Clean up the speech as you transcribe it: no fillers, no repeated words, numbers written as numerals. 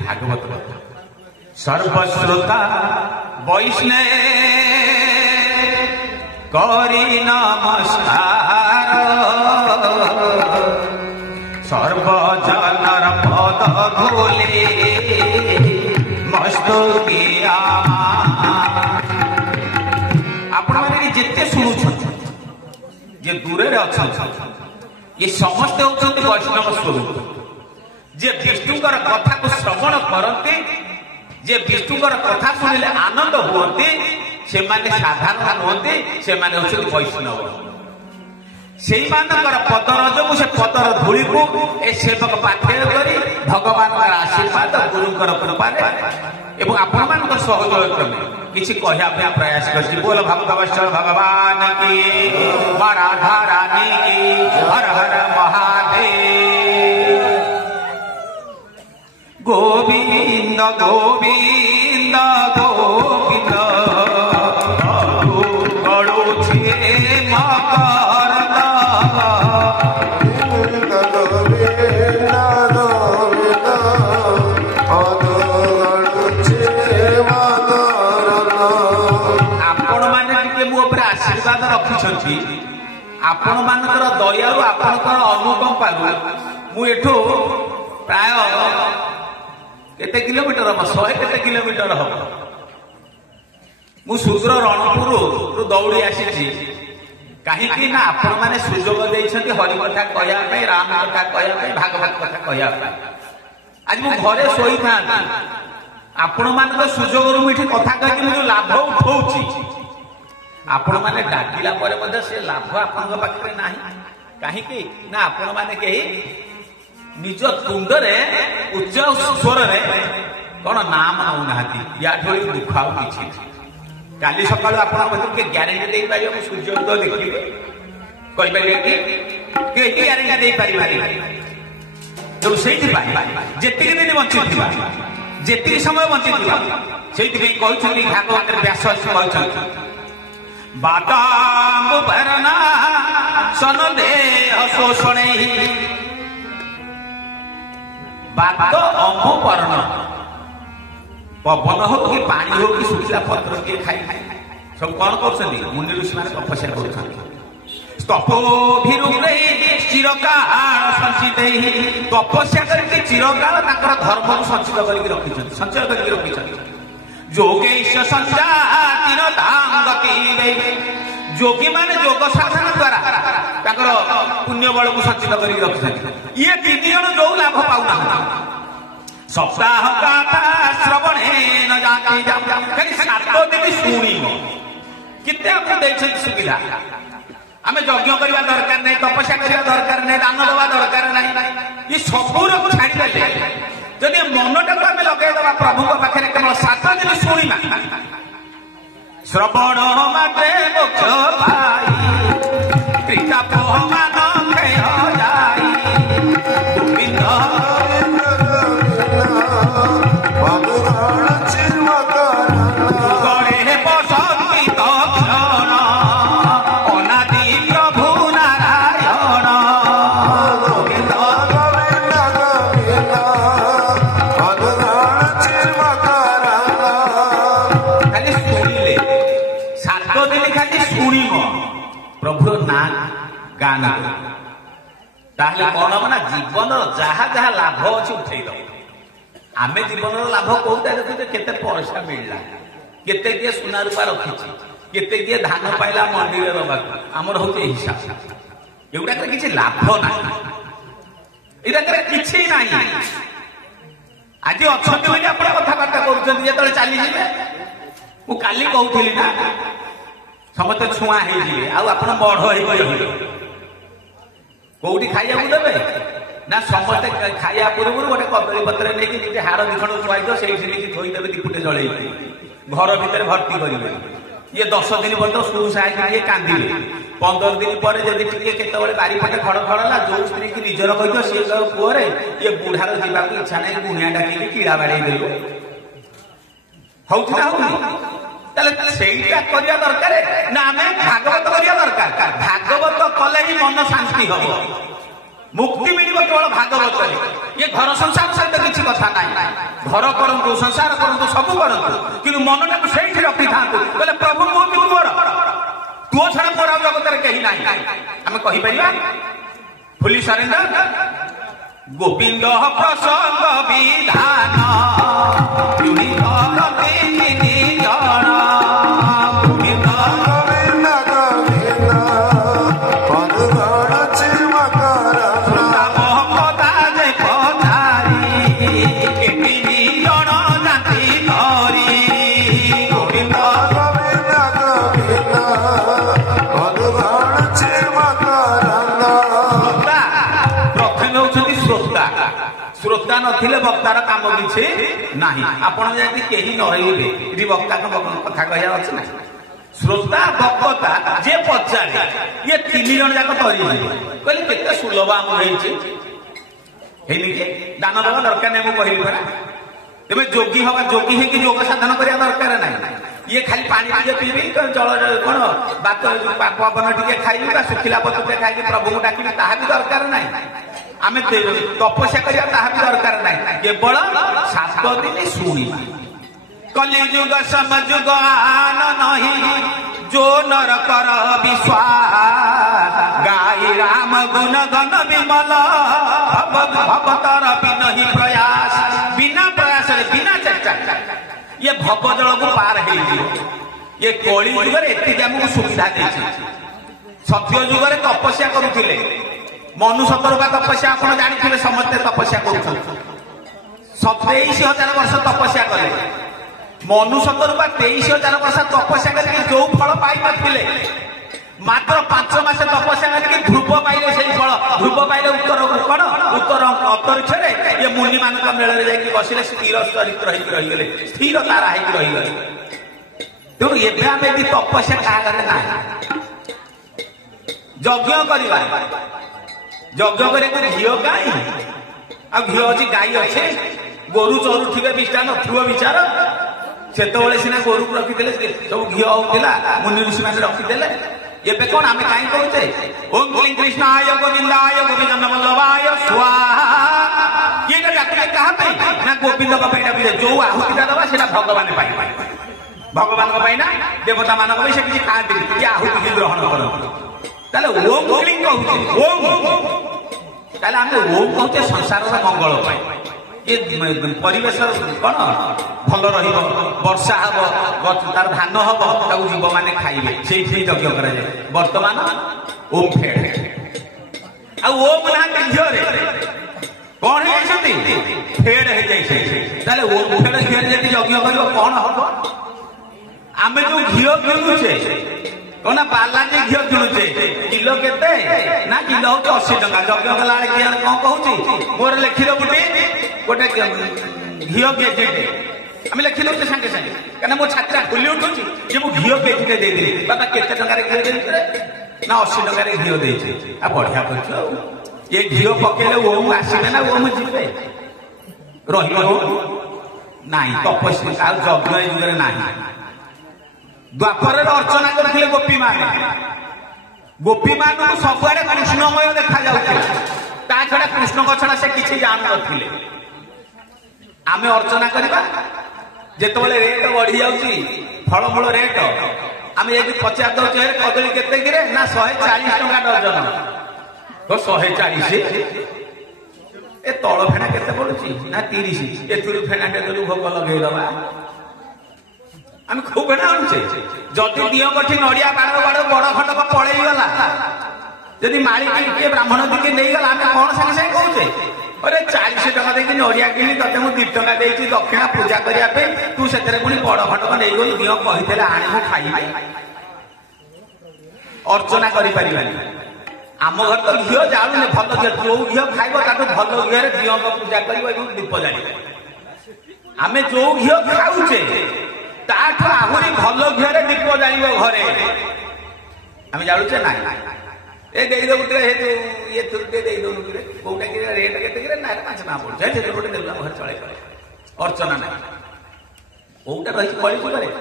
भागवत कथा सर्वश्रोता वैष्णव करी नमस्कार सर्वजनर पद धूले मस्तुकिया आपण मैंने जिते शुणुं जे दूर अच्छा ये समस्ते होती वैष्णव स्वरूप जे विष्णुकर कथा को श्रवण करते जे विष्णुकर कथा शुणिले आनंद हुए से माने साधारण नुहते से माने होती वैष्णव से पदर जो से पदर धूली को ए सेवक पाठ्य करी भगवान आशीर्वाद गुरुकर कृपा एवं आपण मान सहयोग क्रमे किसी कहया प्रयास कर बोल भक्तवत्सल भगवान की राधा रानी की हर हर महादेव गोविंद गोविंद गोविंद आशीर्वाद रखी आपण मानकर दयालु आपणकर अनुकंपालु मुठू प्राय केते किलोमीटर हम 100 केते किलोमीटर हम मु सूद्र रणपुर दौड़ी आसी कहीं ना आपण मैंने सुजोग देइछंती हरि कथा कहया राम कथा कहया भागवत कथा कहया आज मु घरे सोई था आपण मान सुजोग मुठी कथा कहि मु लाभ उठाउची आपण माने डाकिला परे मध्ये से लाभ आपन पाखरे नाही काहे ना आपण माने केही निज तुंडरे उच्च स्वर रे कोन नाम आउ नाती या ठोई दुखाउ किछि काली सकाळ आपण पति के ग्यारंटी दे पाइयो मु सूर्य उदय देखिबे कहि पाइले कि के ग्यारंटी दे पारि बारी तो सेति पाइ जेति दिन बंचिथिबा जेति समय बंचिथिबा सेति पे कहउछली भागवत व्यास कहउछली बादाम भरना सन दे शोषणे बात अम्बु पर्ण पवन हो कि पानी हो कि सुखिला पत्र के खाई सब कौन कर मुनि ऋषि मैंने तपस्या कर चिरकाल संचित तपस्या करके चिरकाल धर्म को संचित करके रखी संचय करके रखी योगेश संजाति योगी माने योग साधन द्वारा पुण्य बल को संचित कर रखी ये 3 जन जो लाभ पाऊना सप्ताह गाथा श्रवणे न जाते 7 दिन शुणी कितने आपको सुविधा आम यज्ञ करवा दरकार नहीं तपस्या करवा दरकार नहीं दान देवा दरकार नहीं ये सबूर को छाड़ी जदि मनटा को आम लगेदवा प्रभु पाखे केवल 7 दिन शुणा श्रवण माटे मोक्ष पाई कृताप मान जाई गोविंद गणे बसंती तक्षण अनादि प्रभु नारायण गोविंद खाली शुणिले 7 दिन खाली शुणव प्रभु ना गान ताहले कौन हम ना जीवन जहा जहा लाभ अच्छी उठेद आम जीवन लाभ कौटा देखुचे केते पैसा मिलला केते किए सुना रूपा रखी केते किए धान पाइला मंदिर रखा आमर हूँ हिसाब एगुड़ा किसी लाभ ना किसी ना आज अच्छा आप कथबार्ता कर चली मु काली कहूली ना समस्त छुआ आप बढ़ कौटी खाइबा देवे ना समस्ते खाया पूर्व गोटे कदली पत्र नहीं हाड़ दिखण खुआई से थोदेवे दीपुटे जल घर भितर भर्ती करेंगे ये 10 दिन पर्यटन सुसाइड कांदे 15 दिन पर जब केत बारीपटे खड़ खड़ा जो स्त्री की निजर कह सी पुअर ये बुढ़ार जावाक इच्छा नहीं बुढ़िया डाक कीड़ा बाड़े देव होईटा करवा दरकार ना आम भागवत करवा दरकार भागवत कले ही मन शांति हम मुक्ति मिल केवल भागवत ये घर संसार सहित किसी कथा ना घर करूँ संसार करूँ सब करूँ कि मनटा को से रखी था बोले प्रभु मुझे मोर तुओ छड़ा मोर जगत कहीं ना आम कहीपर फुली सरेंडर गोविंद प्रसंग विधान श्रोता नथिले वक्तार काम किसी ना आपण जदि कहीं न रही वक्ता कथा कह श्रोता वक्ता जे पचारे ये 3 जन जाक कहले केते सुलभ आम दान देवा दरकार नहीं मुझे कहली परा तेज जोगी हवा जोगी है कि योग साधन करने दरकार ना ये खाली पानी टे पीबी जल कौन बात पवन टे खाइबी शुखिला पत्र खाई प्रभु को डाक ताहा भी दरकार ना आम तपस्या करा भी दरकार ना केवल 7 दिन शुणा कलिजुग समजुग आन नहीं जो नर कर विश्वास गाई राम गुण गण विमल भवतर बिनहि प्रयास बिना प्रयास बिना चर्चा ये भव जल को पार हो ये कली जुगर एति आमको सुविधा देछि सत्य जुगर तपस्या करुथिले मनु 17 तपस्या आप जानी समस्ते तपस्या कर 23,000 वर्ष तपस्या कले मनु 17 23,000 वर्ष तपस्या करके जो फल पाई नथिले मात्र 5 मास तपस्या करके ध्रुव पाइले से फल ध्रुव पाइले उत्तर कौन उत्तर अंतरिक्षे ये मुनि मान मेल जाकि बसिले स्थिर चरित्र रहीगले स्थिर तारा रहीगले तेणु एवं आम यदि तपस्या क्या ना यज्ञ करवा यज्ञ कर घी गाई आ घी अच्छी गाई अच्छे गोरु चरु थे विष्टा नथुव विचार से सीना गोरु को रखीदे सब घी होता मुनि ऋषि मैंने रखीदे एवं कौन आम कहीं कहे ओम क्लीं कृष्णाय गोविंदाय गोविंद वल्लभाय स्वाहा ये डाकिले क्या ना गोविंद जो आहुतिटा दबा से भगवान भगवान ना देवता मान से किसी खाती ये आहुति ग्रहण कर ओम क्लीं कहते ओम आम ओम कहते संसार मंगल ये परिवेश कौन भल वर्षा हम तार धान हम जीव मैंने खाइबे से यज्ञ कर बर्तमान ओम फेड़ ओम ना घीरे कौन फेड़ हो जाए ओम फेड़ घी यज्ञ कर कौन हम आम जो घी किणुचे कौन बालाजी घी किणुचे किलो केते ना किलो हूँ 80 टका यज्ञ कला कौन कहूँ मोर लिखिद गोटे घी केजी आम लिखी दे सागे सागे क्या मो छात्रा फुली उठुची जे मुझे घी केजी देदेली बाबा केते टकर घी दे ना 80 टकर घी देचे बढ़िया कर ये घी पकेले ओम आसवे ना ओम जीवे रही तपस्या यज्ञ युगे ना द्वापर अर्चना करते गोपी मान सबुआड़े कृष्णमय देखा ता छड़ा कृष्ण छड़ा से किसी जान नथिले आमे अर्चना करवा जिते रेट बढ़ी जाऊँगी फलमूल रेट आम ये पचार दौचे कदली केते ना 140 टका डजन तो 140 ए तल फेना केते पड़ुची ना 30 एथुरु फेनाटे देलु भोग लगे दबा आम खूब फेना आनुचे जदि दियो कठी नड़िया बाड़ बाड़ बड़ खंडक पड़े गला जदि मारी किए ब्राह्मण दिखे नहीं गला आम कौन सागे सागे कहूचे अरे 40 टका देकी नड़िया किनी ते 2 टका देती दक्षिणा पूजा करने तू से पुणी बड़ खंडक नहीं गलु दिह कही आने खाई अर्चना करें आम घर तो घी जाऊे भल घी जो घी खाइब भल घी दिह पूजा कर दीप जाए आम जो घी खाऊे ताठू आहरी भल घी दीप जाए घरे आम जाऊे ना ए देदेबू ये तुरटे देदेबू कौटा कि रेट के ना 5 टका पड़े गोटे देव घर चले अर्चना ना कौटा रही